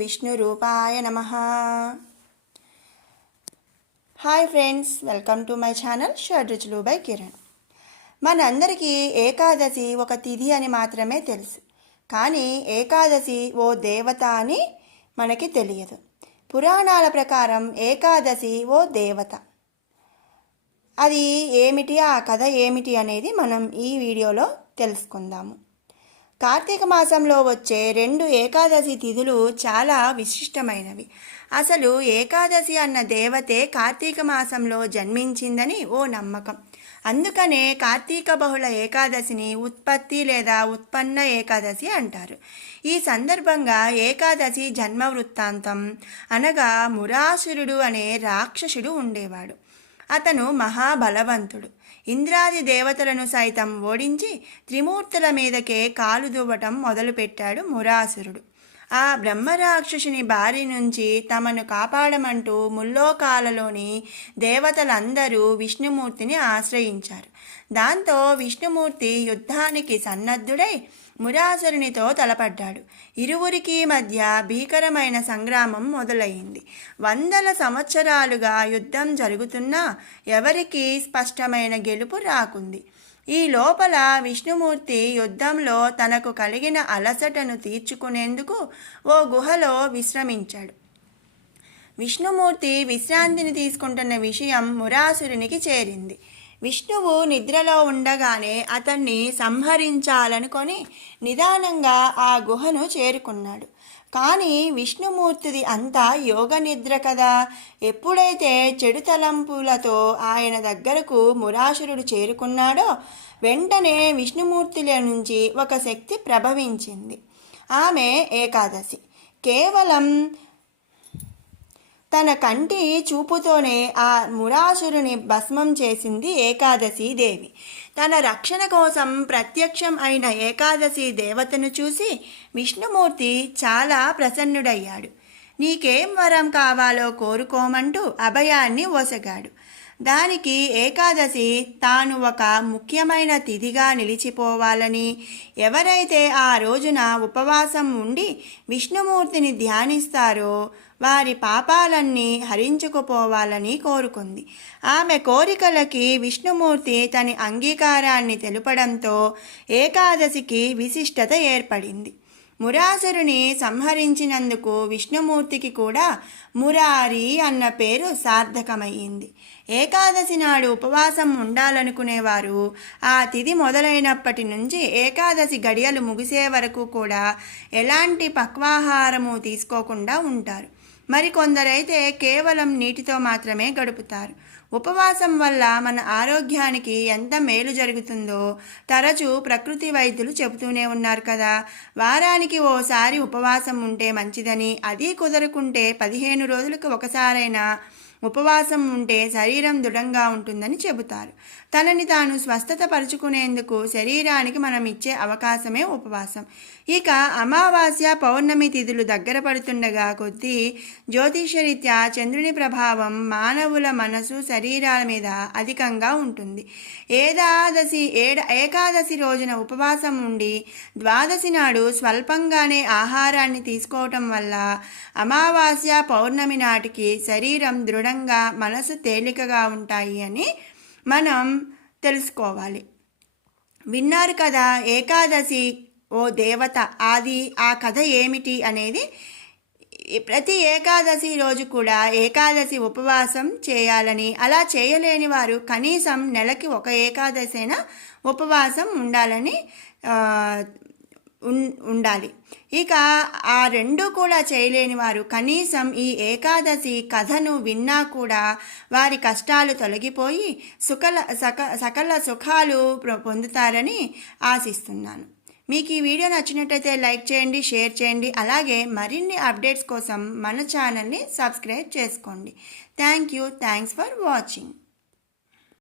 విష్ణురూపాయ నమ. Hi friends welcome to my channel Shadruchulu by Kiran మనందరికీ ఏకాదశి ఒక తిథి అని మాత్రమే తెలుసు. కానీ ఏకాదశి ఓ దేవత అని మనకి తెలియదు. పురాణాల ప్రకారం ఏకాదశి ఓ దేవత. అది ఏమిటి ఆ కథ ఏమిటి అనేది మనం ఈ వీడియోలో తెలుసుకుందాము. కార్తీక మాసంలో వచ్చే రెండు ఏకాదశి తిథులు చాలా విశిష్టమైనవి. అసలు ఏకాదశి అన్న దేవతే కార్తీక మాసంలో జన్మించిందని ఓ నమ్మకం. అందుకనే కార్తీక బహుళ ఏకాదశిని ఉత్పత్తి లేదా ఉత్పన్న ఏకాదశి అంటారు. ఈ సందర్భంగా ఏకాదశి జన్మ వృత్తాంతం అనగా మురాసురుడు అనే రాక్షసుడు ఉండేవాడు. అతను మహాబలవంతుడు. ఇంద్రాది దేవతలను సైతం ఓడించి త్రిమూర్తుల మీదకే కాలు దువ్వటం మొదలుపెట్టాడు మురాసురుడు. ఆ బ్రహ్మరాక్షసుని బారి నుంచి తమను కాపాడమంటూ ముల్లోకాలలోని దేవతలందరూ విష్ణుమూర్తిని ఆశ్రయించారు. దాంతో విష్ణుమూర్తి యుద్ధానికి సన్నద్ధుడై మురాసురునితో తలపడ్డాడు. ఇరువురికి మధ్య భీకరమైన సంగ్రామం మొదలైంది. వందల సంవత్సరాలుగా యుద్ధం జరుగుతున్నా ఎవరికీ స్పష్టమైన గెలుపు రాకుంది. ఈ లోపల విష్ణుమూర్తి యుద్ధంలో తనకు కలిగిన అలసటను తీర్చుకునేందుకు ఓ గుహలో విశ్రమించాడు. విష్ణుమూర్తి విశ్రాంతిని తీసుకుంటున్న విషయం మురాసురునికి చేరింది. విష్ణువు నిద్రలో ఉండగానే అతన్ని సంహరించాలనుకొని నిదానంగా ఆ గుహను చేరుకున్నాడు. కానీ విష్ణుమూర్తిది అంతా యోగ నిద్ర కదా. ఎప్పుడైతే చెడు తలంపులతో ఆయన దగ్గరకు మురాసురుడు చేరుకున్నాడో వెంటనే విష్ణుమూర్తిల నుంచి ఒక శక్తి ప్రభవించింది. ఆమె ఏకాదశి. కేవలం తన కంటి చూపుతోనే ఆ మురాసురుని భస్మం చేసింది ఏకాదశి దేవి. తన రక్షణ కోసం ప్రత్యక్షం అయిన ఏకాదశి దేవతను చూసి విష్ణుమూర్తి చాలా ప్రసన్నుడయ్యాడు. నీకేం వరం కావాలో కోరుకోమంటూ అభయాన్ని ఒసగాడు దానికి ఏకాదశి తాను ఒక ముఖ్యమైన తిథిగా నిలిచిపోవాలని. ఎవరైతే ఆ రోజున ఉపవాసం ఉండి విష్ణుమూర్తిని ధ్యానిస్తారో వారి పాపాలన్నీ హరించుకుపోవాలని కోరుకుంది. ఆమె కోరికలకి విష్ణుమూర్తి తన అంగీకారాన్ని తెలుపడంతో ఏకాదశికి విశిష్టత ఏర్పడింది. మురాసురుని సంహరించినందుకు విష్ణుమూర్తికి కూడా మురారి అన్న పేరు సార్థకమయ్యింది. ఏకాదశి నాడు ఉపవాసం ఉండాలనుకునేవారు. ఆ తిథి మొదలైనప్పటి నుంచి ఏకాదశి గడియలు ముగిసే వరకు కూడా ఎలాంటి పక్వాహారము తీసుకోకుండా ఉంటారు. మరికొందరైతే కేవలం నీటితో మాత్రమే గడుపుతారు. ఉపవాసం వల్ల మన ఆరోగ్యానికి ఎంత మేలు జరుగుతుందో తరచూ ప్రకృతి వైద్యులు చెబుతూనే ఉన్నారు కదా. వారానికి ఓసారి ఉపవాసం ఉంటే మంచిదని అది కుదరకుంటే పదిహేను రోజులకు ఒకసారైనా ఉపవాసం ఉంటే శరీరం దృఢంగా ఉంటుందని చెబుతారు. తనని తాను స్వస్థత పరుచుకునేందుకు శరీరానికి మనం ఇచ్చే అవకాశమే ఉపవాసం. ఇక అమావాస్య పౌర్ణమి తిథులు దగ్గర పడుతుండగా కొద్దీ జ్యోతిషరీత్యా చంద్రుని ప్రభావం మానవుల మనసు శరీరాల మీద అధికంగా ఉంటుంది. ఏదాదశి ఏడ ఏకాదశి రోజున ఉపవాసం ఉండి ద్వాదశి నాడు స్వల్పంగానే ఆహారాన్ని తీసుకోవటం వల్ల అమావాస్య పౌర్ణమి నాటికి శరీరం దృఢంగా మనసు తేలికగా ఉంటాయి అని మనం తెలుసుకోవాలి. విన్నారు కదా ఏకాదశి ఓ దేవత అది ఆ కథ ఏమిటి అనేది? ప్రతి ఏకాదశి రోజు కూడా ఏకాదశి ఉపవాసం చేయాలని అలా చేయలేని వారు కనీసం నెలకి ఒక ఏకాదశైనా ఉపవాసం ఉండాలని ఉండాలి. ఇక ఆ రెండు కూడా చేయలేని వారు కనీసం ఈ ఏకాదశి కథను విన్నా కూడా వారి కష్టాలు తొలగిపోయి సుఖల సక సకల సుఖాలు పొందుతారని ఆశిస్తున్నాను. మీకు ఈ వీడియో నచ్చినట్టయితే లైక్ చేయండి షేర్ చేయండి అలాగే మరిన్ని అప్డేట్స్ కోసం మన ఛానల్ని సబ్స్క్రైబ్ చేసుకోండి. Thank you. Thanks for watching.